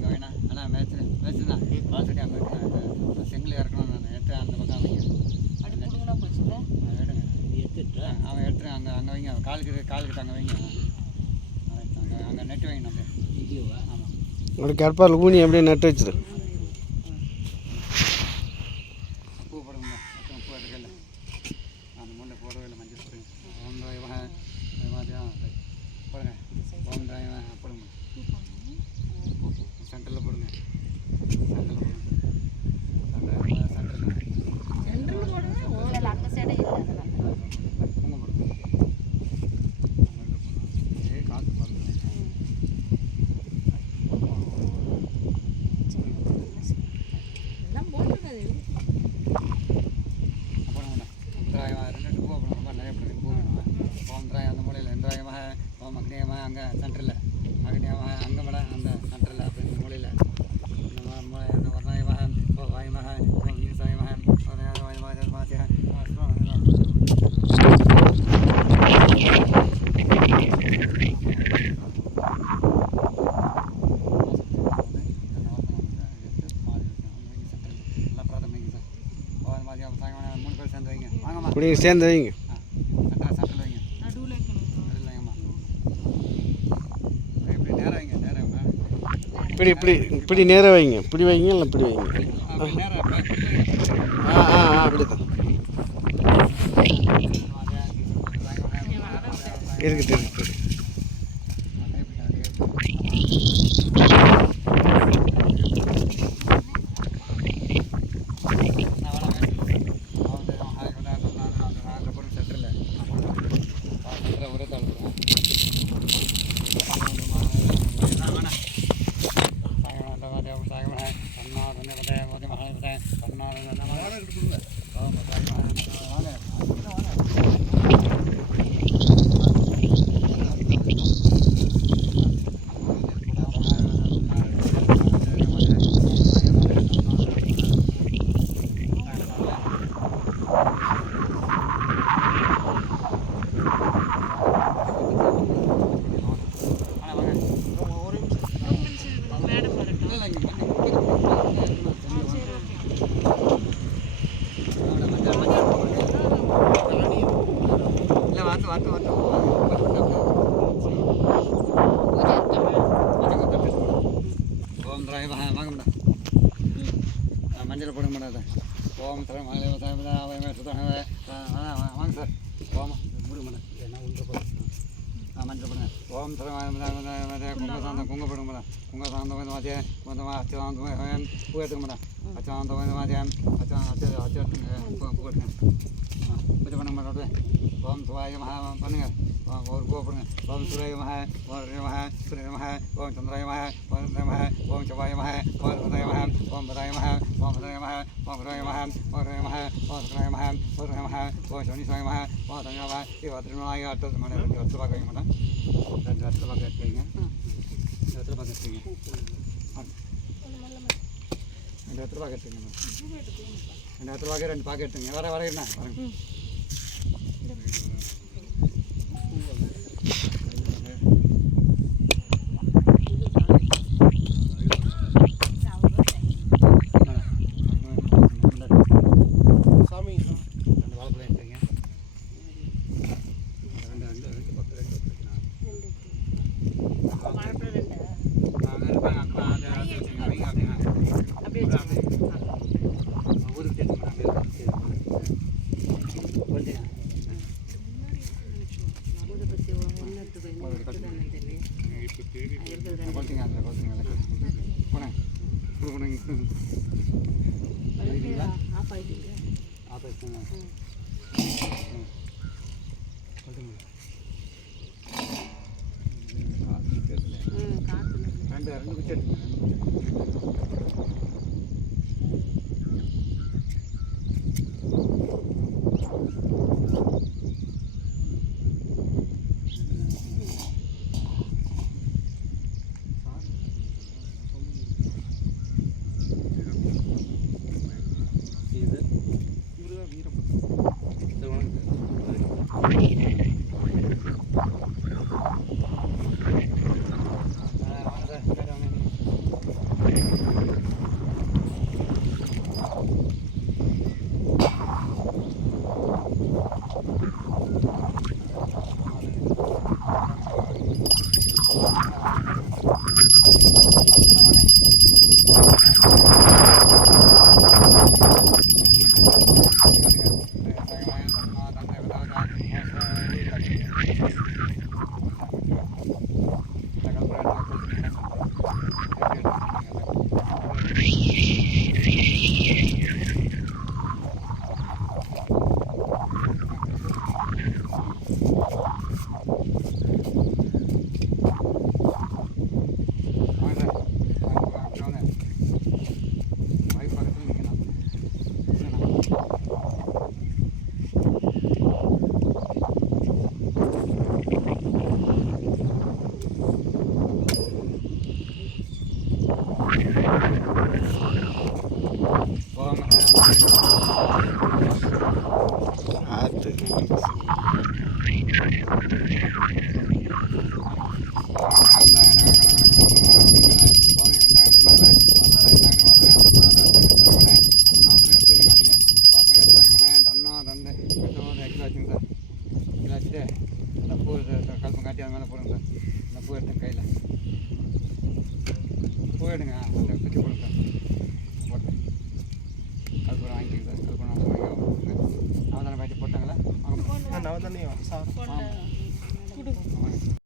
அங்கே வேணா ஆனால் மேய்ச்சுண்ணா பால்சட்டி அங்கே வைக்கணும் செங்கில் இறக்கணும் நான் எடுத்து அந்த பக்கம் வைங்க போச்சுல எடுங்க அவன் எடுத்துரு அங்கே வைங்க காலுக்கிட்ட அங்கே வைங்க அங்கே நெட்டு வைங்க நம்ம ஆமாம் ஒரு கற்பால் ஊனி அப்படியே நட்டு வச்சிரு பூ போடுங்க பூ எடுக்கல அந்த முள்ளை போடவே இல்லை மஞ்சள் போடுங்க போடுங்க போடுங்க சென்டரில் போடுங்க அந்த சைடே இல்லை பூங்க போடுங்க காற்று போடுங்க எல்லாம் போட்டுருக்காது அப்புறம் ரெண்டு பூ அப்புறம் ரொம்ப நிறைய பூ வேணும் ஓம்ராய் அந்த மூலையில் இந்திராயமாக ஓம் அக்னியமாக அங்கே சென்டரில் அக்னியமாக அங்கே மேடம் அந்த சென்டரில் அப்படி மூலையில் மூலை அந்த வர்ணாயமாக வாயுமாக நீசாயமாக மூணு பேர் சேர்ந்து வைங்க வாங்கம்மா இப்படி சேர்ந்து வைங்க சென்டரில் வைங்க நடுவில் வைக்கணும் இல்லைங்கம்மா இப்படி நேரம் வைங்க நேரம் இப்படி நேராக வைங்க இப்படி வைங்க இல்லை இப்படி வைங்க அப்படி நேரம் அப்படி தான் இருக்குது மஞ்சள் போடுங்க மேடம் ஓம் தர வாங்க சார் ஓம் முடி மேடம் என்ன உள்ள போடுங்க மஞ்சள் போடுங்க ஓம் தர குங்க போடுங்க மேடம் குங்க சாந்தம் வந்து மாற்றிய மொத்தமாக அச்சாந்தம் பூ எடுத்துக்க மேடம் அச்சாந்தம் வந்து மாற்றியம் அச்சு பூ எடுத்துங்க பூஜை பண்ணுங்க மேடம் ஓம் சுவாய மகா பண்ணுங்க ஒரு பூ போடுங்க ஓம் சூரிய மகா சூரிய மகா ஓம் சந்திராய மகா ஓம் சந்திர மகா ஓம் செவ்வாய மகா ஓம் சந்திராய மகா ஓம் பதாய மகா ஓம் பதாய மகா ஓம் பதாய மகா ஓம் ரய மகா ஓம் சந்திராய மகா ஓம் ரய மகா ஓம் சனிசாய மகா ஓம் தங்க மகா திருநாய அட்டு மேடம் ரெண்டு இடத்துல பார்க்க வைங்க மேடம் ரெண்டு இடத்துல பார்க்க எடுத்துவீங்க ரெண்டு இடத்துல பார்க்க எடுத்துவீங்க ரெண்டு இடத்துல பார்க்க எடுத்துங்க ரெண்டு இடத்துல பார்க்க ரெண்டு பார்க்க எடுத்துங்க வர என்ன வரங்க ரெண்டு குச்சி ஓம் ஆத்து கல்பம் காட்டி அது மேலே போடுங்க சார் இந்த பூ எடுத்துங்க கையில் பூ எடுங்க அந்த சுற்றி போடுங்க சார் போட்டேன் கல்பூரம் வாங்கிக்கோங்க சார் கல்பூரம் அவதான பாட்டி போட்டாங்களா நவதானியம் கொண்டு கொடு